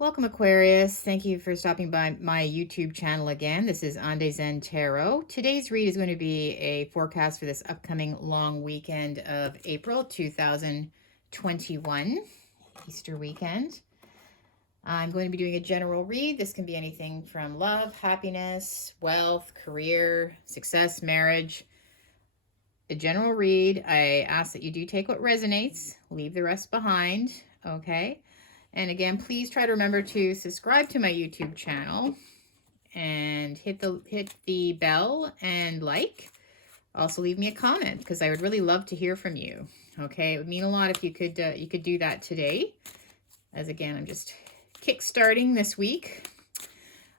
Welcome, Aquarius. Thank you for stopping by my YouTube channel again. This is Ande Zen Tarot. Today's read is going to be a forecast for this upcoming long weekend of April 2021, Easter weekend. I'm going to be doing a general read. This can be anything from love, happiness, wealth, career, success, marriage. A general read. I ask that you do take what resonates, leave the rest behind, okay? And again, please try to remember to subscribe to my YouTube channel and hit the bell and like. Also leave me a comment because I would really love to hear from you. Okay, it would mean a lot if you could do that today. As again, I'm just kick-starting this week.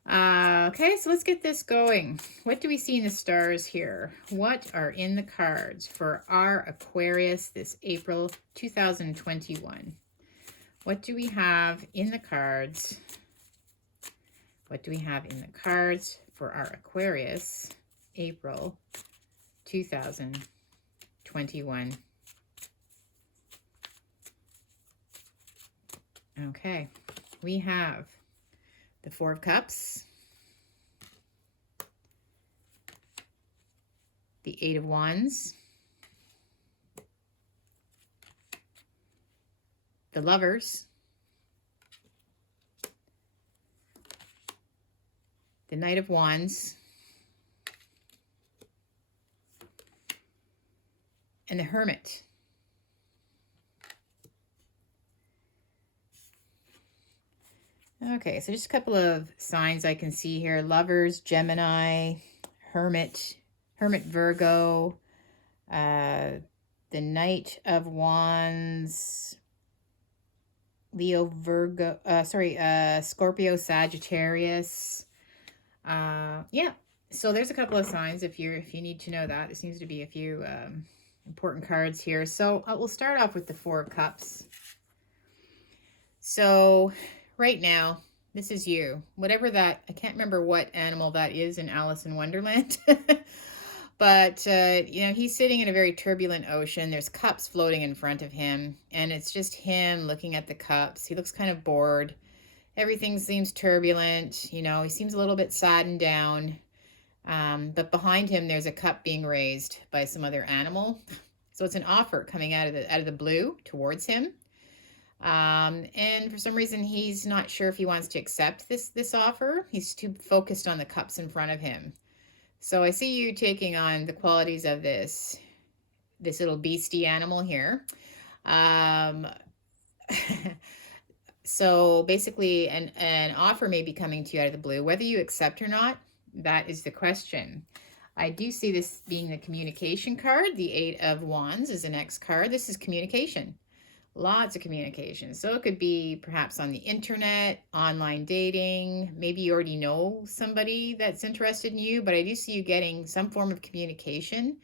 Okay, so let's get this going. What do we see in the stars here? What are in the cards for our Aquarius this April 2021? What do we have in the cards? What do we have in the cards for our Aquarius, April 2021? Okay, we have the Four of Cups, the Eight of Wands, the Lovers, the Knight of Wands, and the Hermit. Okay, so just a couple of signs I can see here. Lovers, Gemini, Hermit, Virgo, the Knight of Wands, Leo, Virgo, Scorpio, Sagittarius. Yeah, so there's a couple of signs if you need to know that. There seems to be a few important cards here. So we'll start off with the Four of Cups. So right now, this is you. Whatever that, I can't remember what animal that is in Alice in Wonderland. But, you know, he's sitting in a very turbulent ocean. There's cups floating in front of him, and it's just him looking at the cups. He looks kind of bored. Everything seems turbulent. You know, he seems a little bit saddened down. But behind him, there's a cup being raised by some other animal. So it's an offer coming out of the blue towards him. And for some reason, he's not sure if he wants to accept this offer. He's too focused on the cups in front of him. So I see you taking on the qualities of this little beastie animal here. So basically an offer may be coming to you out of the blue. Whether you accept or not, that is the question. I do see this being the communication card. The Eight of Wands is the next card. This is communication. Lots of communication. So it could be perhaps on the internet, online dating. Maybe you already know somebody that's interested in you, but I do see you getting some form of communication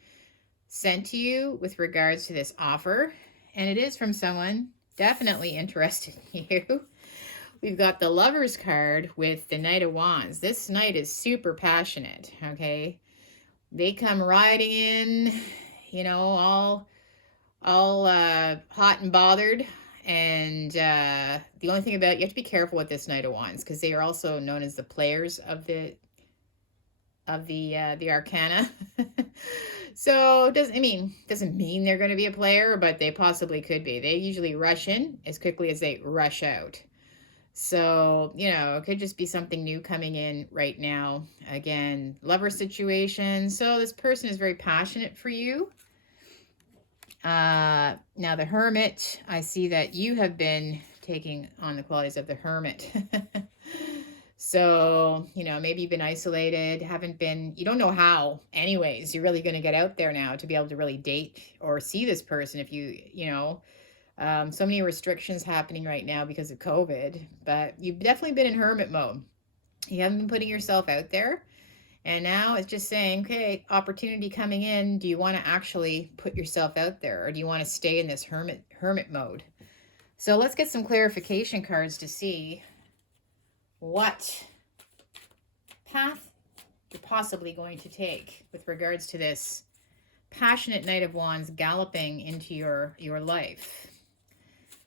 sent to you with regards to this offer. And it is from someone definitely interested in you. We've got the Lovers card with the Knight of Wands. This knight is super passionate, okay? They come riding in, you know, all hot and bothered, and the only thing about you have to be careful with this Knight of Wands because they are also known as the players of the Arcana. So doesn't mean they're going to be a player, but they possibly could be. They usually rush in as quickly as they rush out. So, you know, it could just be something new coming in right now. Again, lover situation. So this person is very passionate for you. Now the Hermit, I see that you have been taking on the qualities of the Hermit. So, you know, maybe you've been isolated, you don't know how anyways, you're really going to get out there now to be able to really date or see this person if you know, so many restrictions happening right now because of COVID, but you've definitely been in hermit mode. You haven't been putting yourself out there. And now it's just saying, okay, opportunity coming in. Do you want to actually put yourself out there, or do you want to stay in this hermit mode? So let's get some clarification cards to see what path you're possibly going to take with regards to this passionate Knight of Wands galloping into your life.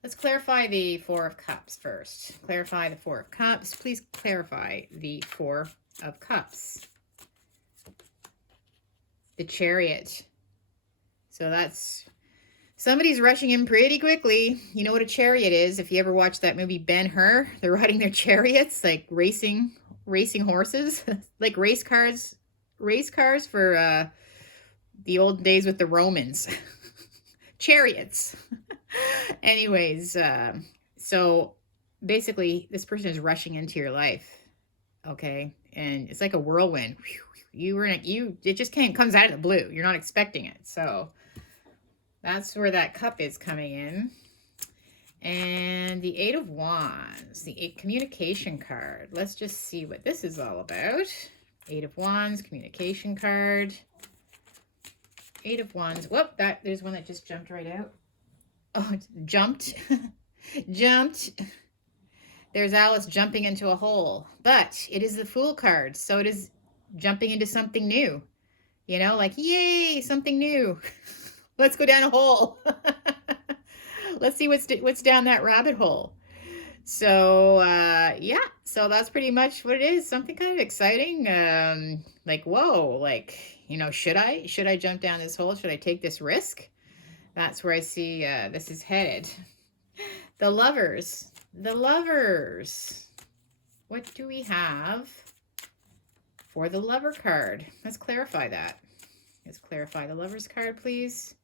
Let's clarify the Four of Cups first. Clarify the Four of Cups. Please clarify the Four of Cups. The Chariot. So that's somebody's rushing in pretty quickly. You know what a chariot is. If you ever watched that movie Ben-Hur, they're riding their chariots, like racing horses, like race cars for the old days with the Romans. Chariots. Anyways, so basically this person is rushing into your life, okay? And it's like a whirlwind. It just comes out of the blue. You're not expecting it. So that's where that cup is coming in. And the Eight of Wands, the communication card. Let's just see what this is all about. Eight of Wands, communication card. Eight of Wands. Whoop, there's one that just jumped right out. Oh, it jumped. Jumped. There's Alice jumping into a hole. But it is the Fool card, so it is jumping into something new. You know, like, yay, something new. Let's go down a hole. Let's see what's down that rabbit hole. So, yeah, so that's pretty much what it is. Something kind of exciting. Like, whoa, like, you know, should I jump down this hole? Should I take this risk? That's where I see this is headed. The Lovers. The Lovers. What do we have for the Lover card? Let's clarify that. Let's clarify the Lovers card, please.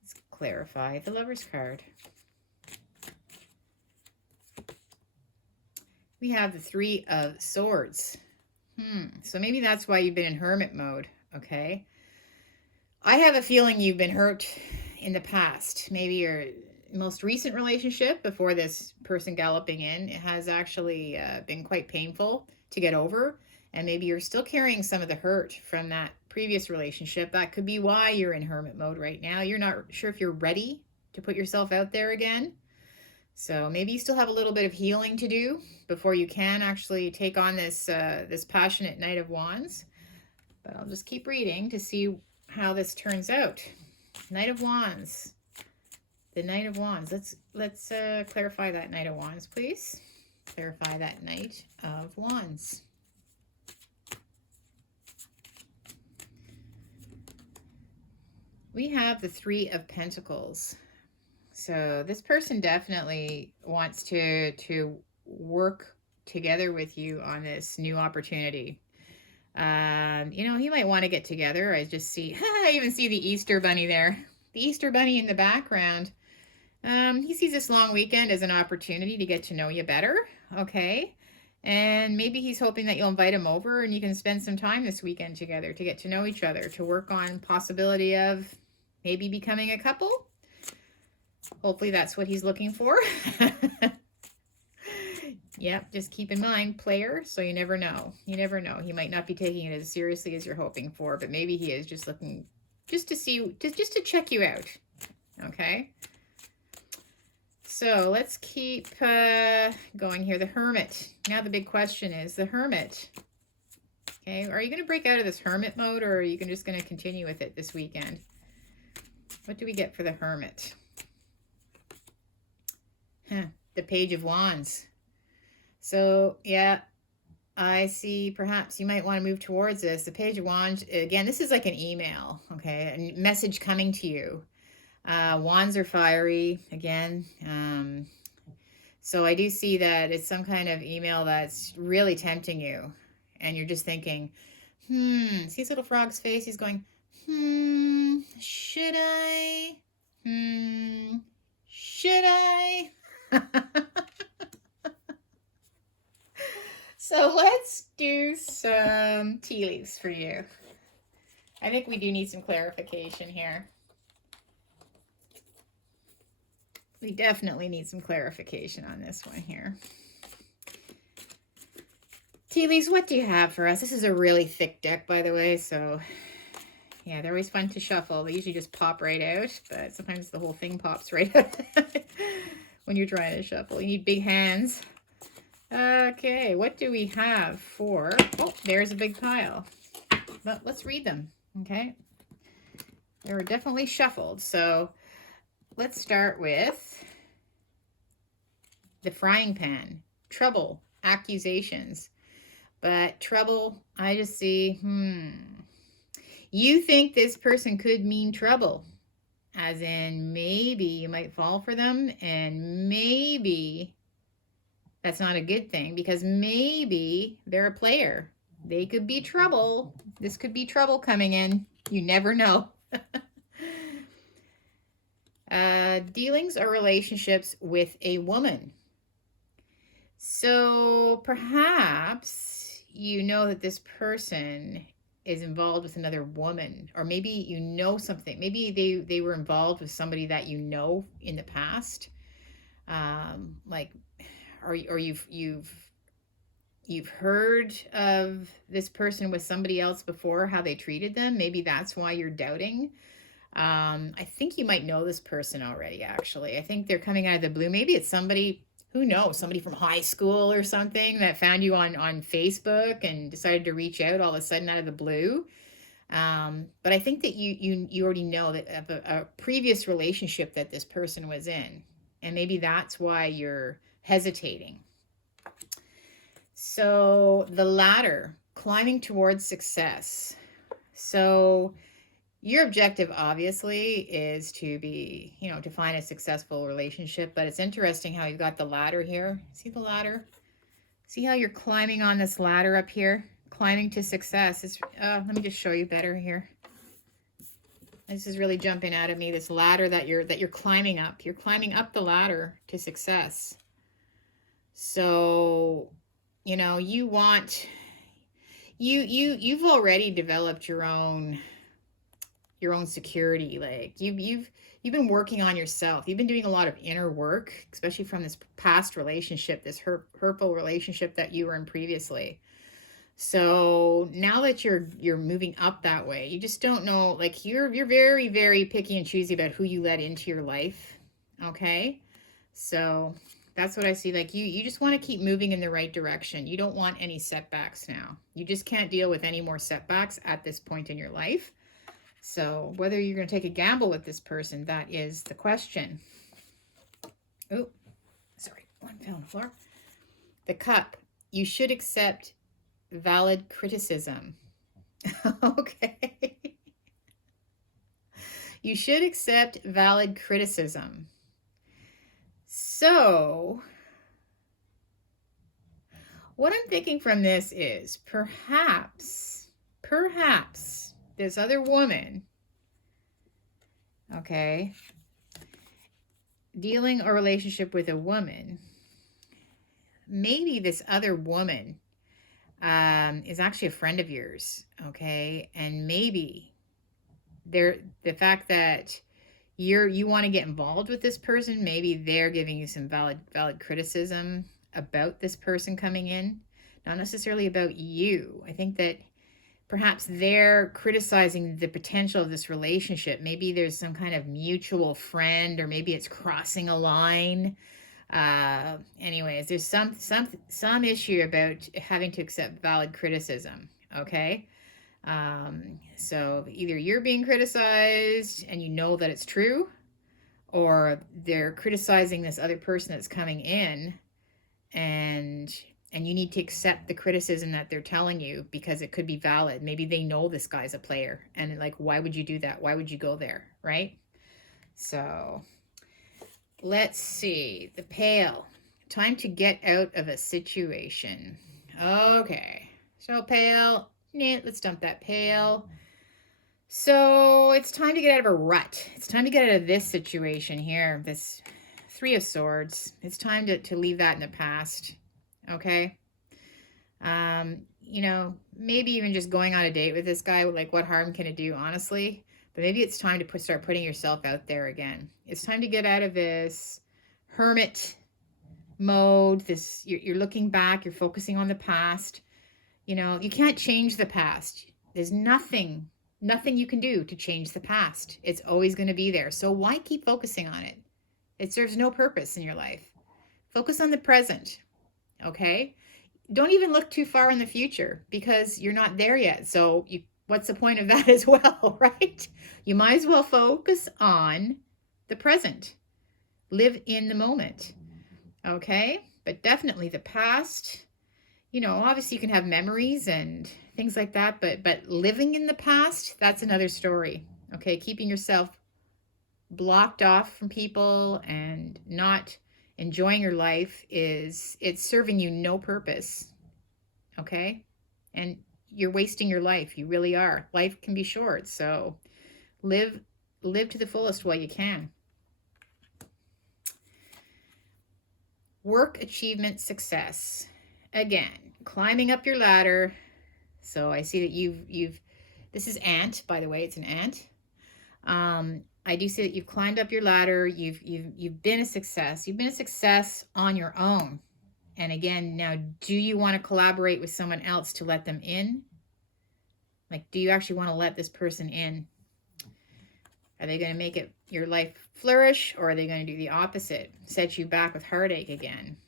Let's clarify the Lovers card. We have the Three of Swords. So maybe that's why you've been in hermit mode, okay? I have a feeling you've been hurt in the past. Maybe your most recent relationship before this person galloping in, it has actually been quite painful to get over. And maybe you're still carrying some of the hurt from that previous relationship. That could be why you're in hermit mode right now. You're not sure if you're ready to put yourself out there again. So maybe you still have a little bit of healing to do before you can actually take on this this passionate Knight of Wands. But I'll just keep reading to see how this turns out. Knight of Wands. The Knight of Wands. Let's clarify that Knight of Wands, please. Clarify that Knight of Wands. We have the Three of Pentacles. So this person definitely wants to work together with you on this new opportunity. You know, he might want to get together. I just see, I even see the Easter Bunny there. The Easter Bunny in the background. He sees this long weekend as an opportunity to get to know you better, okay? And maybe he's hoping that you'll invite him over and you can spend some time this weekend together to get to know each other, to work on possibility of maybe becoming a couple. Hopefully that's what he's looking for. Yep, just keep in mind, player, so you never know. You never know. He might not be taking it as seriously as you're hoping for, but maybe he is just looking just to see, just to check you out. Okay? So let's keep going here. The Hermit. Now the big question is the Hermit. Okay, are you going to break out of this Hermit mode, or are you just going to continue with it this weekend? What do we get for the Hermit? The Page of Wands. So, yeah, I see perhaps you might want to move towards this. The Page of Wands, again, this is like an email, okay? A message coming to you. Wands are fiery, again. So I do see that it's some kind of email that's really tempting you. And you're just thinking, see this little frog's face? He's going, should I? Should I? So let's do some tea leaves for you. I think we do need some clarification here. We definitely need some clarification on this one here. Tea leaves, what do you have for us? This is a really thick deck, by the way, so yeah, they're always fun to shuffle. They usually just pop right out, but sometimes the whole thing pops right out when you're trying to shuffle. You need big hands. Okay, what do we have for... Oh, there's a big pile. But let's read them, okay? They were definitely shuffled, so let's start with the frying pan, trouble, accusations. But trouble, I just see, you think this person could mean trouble, as in maybe you might fall for them, and maybe that's not a good thing because maybe they're a player. They could be trouble. This could be trouble coming in. You never know. Dealings or relationships with a woman. So perhaps you know that this person is involved with another woman, or maybe you know something. Maybe they were involved with somebody that you know in the past, like, or you've heard of this person with somebody else before, how they treated them. Maybe that's why you're doubting. I think you might know this person already, actually. I think they're coming out of the blue. Maybe it's somebody, who knows, somebody from high school or something that found you on Facebook and decided to reach out all of a sudden out of the blue. But I think that you already know that of a previous relationship that this person was in. And maybe that's why you're hesitating. So the ladder, climbing towards success. So your objective obviously is to be, to find a successful relationship, but it's interesting how you've got the ladder here. See the ladder? See how you're climbing on this ladder up here? Climbing to success. Let me just show you better here. This is really jumping out at me, this ladder that you're climbing up. You're climbing up the ladder to success. So, you've already developed your own security. Like you've been working on yourself. You've been doing a lot of inner work, especially from this past relationship, this hurtful relationship that you were in previously. So now that you're moving up that way, you just don't know, like you're very, very picky and choosy about who you let into your life. Okay. So that's what I see. Like you just want to keep moving in the right direction. You don't want any setbacks now. You just can't deal with any more setbacks at this point in your life. So whether you're going to take a gamble with this person, that is the question. Oh, sorry, one fell on the floor. The cup. You should accept valid criticism. Okay. You should accept valid criticism. So what I'm thinking from this is perhaps this other woman, okay, dealing a relationship with a woman, maybe this other woman is actually a friend of yours, okay, and maybe the fact that you want to get involved with this person, maybe they're giving you some valid criticism about this person coming in, not necessarily about you. I think that perhaps they're criticizing the potential of this relationship. Maybe there's some kind of mutual friend, or maybe it's crossing a line. Anyways, there's some issue about having to accept valid criticism. Okay. So either you're being criticized and you know that it's true, or they're criticizing this other person that's coming in, and you need to accept the criticism that they're telling you because it could be valid. Maybe they know this guy's a player, and like, why would you do that? Why would you go there? Right? So let's see. The pail. Time to get out of a situation. Okay. So pail. Let's dump that pail. So it's time to get out of a rut. It's time to get out of this situation here. This Three of Swords. It's time to leave that in the past. Okay. Maybe even just going on a date with this guy, like what harm can it do, honestly? But maybe it's time to start putting yourself out there again. It's time to get out of this hermit mode. You're looking back, you're focusing on the past. You can't change the past. There's nothing you can do to change the past. It's always going to be there. So why keep focusing on it? It serves no purpose in your life. Focus on the present. Okay? Don't even look too far in the future because you're not there yet. So what's the point of that as well, right? You might as well focus on the present. Live in the moment. Okay? But definitely the past, you know, obviously you can have memories and things like that, but living in the past, that's another story. Okay? Keeping yourself blocked off from people and not enjoying your life it's serving you no purpose. Okay? And you're wasting your life. You really are. Life can be short, so live live to the fullest while you can. Work, achievement, success. Again, climbing up your ladder. So I see that you've this is ant, by the way, it's an ant. I do see that you've climbed up your ladder. You've been a success. You've been a success on your own. And again, now, do you want to collaborate with someone else to let them in? Like, do you actually want to let this person in? Are they going to make it your life flourish, or are they going to do the opposite, set you back with heartache again?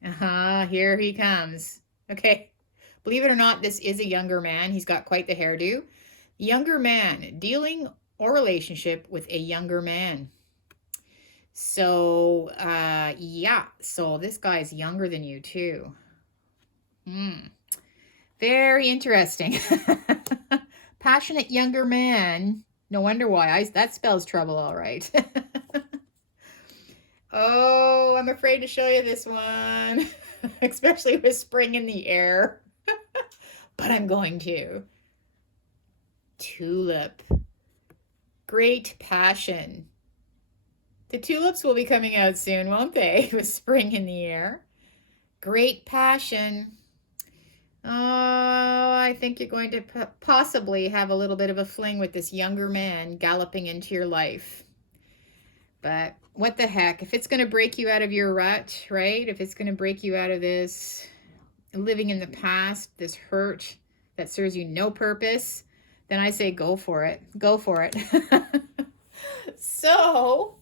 Here he comes. Okay, believe it or not, this is a younger man. He's got quite the hairdo. Younger man, dealing or relationship with a younger man. So, yeah, so this guy's younger than you too. Very interesting. Passionate younger man. No wonder why. That spells trouble, all right. Oh, I'm afraid to show you this one, especially with spring in the air. But I'm going to. Tulip. Great passion. The tulips will be coming out soon, won't they? With spring in the air. Great passion. Oh, I think you're going to possibly have a little bit of a fling with this younger man galloping into your life. But what the heck? If it's going to break you out of your rut, right? If it's going to break you out of this living in the past, this hurt that serves you no purpose, then I say go for it. Go for it. So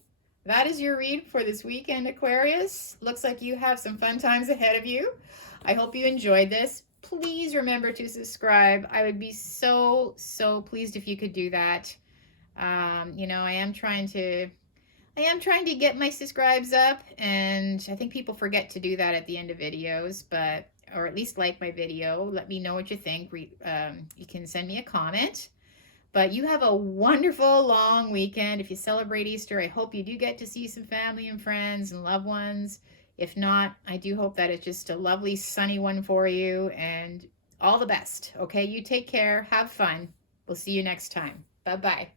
that is your read for this weekend, Aquarius. Looks like you have some fun times ahead of you. I hope you enjoyed this. Please remember to subscribe. I would be so pleased if you could do that. You know, I am trying to get my subscribes up, and I think people forget to do that at the end of videos, but or at least like my video. Let me know what you think. You can send me a comment. But you have a wonderful long weekend. If you celebrate Easter, I hope you do get to see some family and friends and loved ones. If not, I do hope that it's just a lovely sunny one for you, and all the best. Okay, you take care. Have fun. We'll see you next time. Bye-bye.